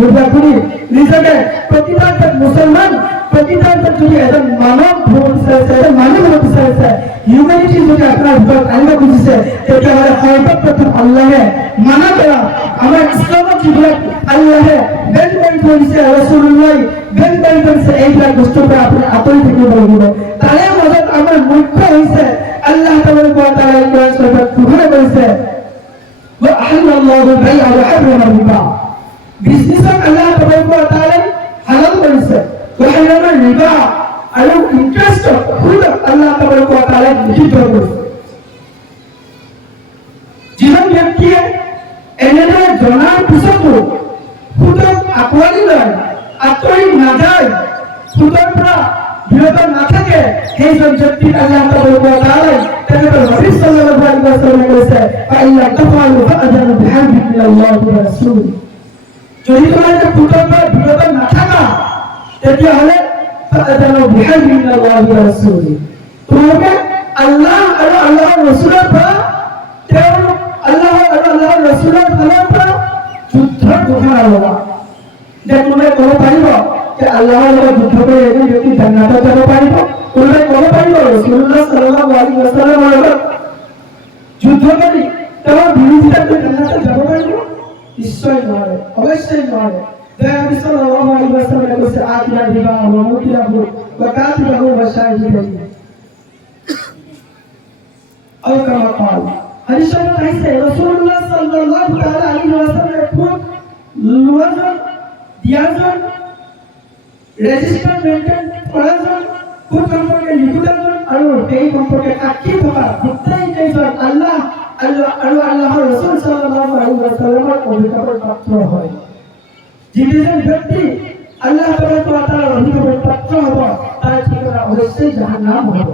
বুদ্ধাগুৰি নিজকে প্ৰতিটা মুছলমান প্ৰতিটা যদি এজন মানৱ হ'ব বিচাৰিছে এজন মানুহ হ'ব বিচাৰিছে হিউমেনিটি যদি আপোনাৰ ভিতৰত আনিব খুজিছে তেতিয়াহ'লে সৰ্বপ্ৰথম আল্লাহে মানা কৰা আমাৰ ইছলামত যিবিলাক আল্লাহে বেন কৰি থৈ দিছে ৰাসূলুল্লাহ বেন কৰি থৈ দিছে এইবিলাক বস্তুৰ পৰা আপুনি আঁতৰি থাকিব লাগিব তাৰে মাজত আমাৰ মুখ্য হৈছে আল্লাহ তাআলাই কোৰাণ শৰীফত ঘোষণা কৰিছে وأحل الله البيع وحرم الربا বিজনেছক আল্লাহ তাআলাই হালাল কৰিছে وحرم الربا আৰু ইন্টাৰেষ্টক সুদক আল্লাহ তাআলাই নিষিদ্ধ কৰিছে যিজন ব্যক্তিয়ে এনেদৰে জনাৰ পিছতো সুদক আঁকোৱালি লয় আঁতৰি নাযায় সুদৰ পৰা বিৰত নাথাকে সেইজন ব্যক্তিক আল্লাহ তাআলাই তেখেতৰ নবী সাল্লাল্লাহু আলাইহি ওয়াসাল্লামে কৈছে ফাইল্লা তাফালু ফাআযানু বিহামদি মিনাল্লাহি ওয়া রাসূলি যদি তোমালোকে সুদৰ পৰা বিৰত নাথাকা তেতিয়াহ'লে ফাআযানু বিহামদি মিনাল্লাহি ওয়া ৰাসূলি তোমালোকে আল্লাহ আৰু আল্লাহৰ ৰাসূলৰ পৰা তেওঁৰ আল্লাহ আৰু আল্লাহৰ ৰাসূলৰ ফালৰ পৰা যুদ্ধৰ ঘোষণা ল'বা যে কোনোবাই ক'ব পাৰিব যে আল্লাহৰ লগত যুদ্ধ কৰি এজন ব্যক্তি জান্নাতত যাব পাৰিব কোনোবাই ক'ব পাৰিব ৰাসূলুল্লাহ সাল্লাল্লাহু আলাইহি ওয়াসাল্লামৰ লগত যুদ্ধ কৰি তেওঁৰ বিৰোধিতা কৰি জান্নাতত যাব পাৰিব নিশ্চয় নোৱাৰে অৱশ্যই নোৱাৰে নবী সাল্লাল্লাহু আলাইহি ওয়াসাল্লামে কৈছে আকিলা ৰিবা ওয়া মুকিলাহু ওয়া কাতিবাহু ওয়া শাহিদাহু আও কামা ক্বাল হাদিস শরীফ আছে রাসূলুল্লাহ সাল্লাল্লাহু আলাইহি ওয়াসাল্লামের খুব লুয়াজন দিয়াজন রেজিস্টার মেইনটেইন কৰাজন খুব সম্পৰ্কে লিখুদাজন আৰু এই সম্পৰ্কে সাক্ষী থকা গোটেই কেইজন আল্লাহ আৰু আল্লাহৰ ৰাসূল সাল্লাল্লাহু আলাইহি ওয়াসাল্লামৰ অভিভাৱক পাত্ৰ হয় যিজন ব্যক্তি আল্লাহ তাআলাৰ অভিভাৱক পাত্ৰ হ'ব তাৰ ঠিকনা অৱশ্যই জাহান্নাম হ'ব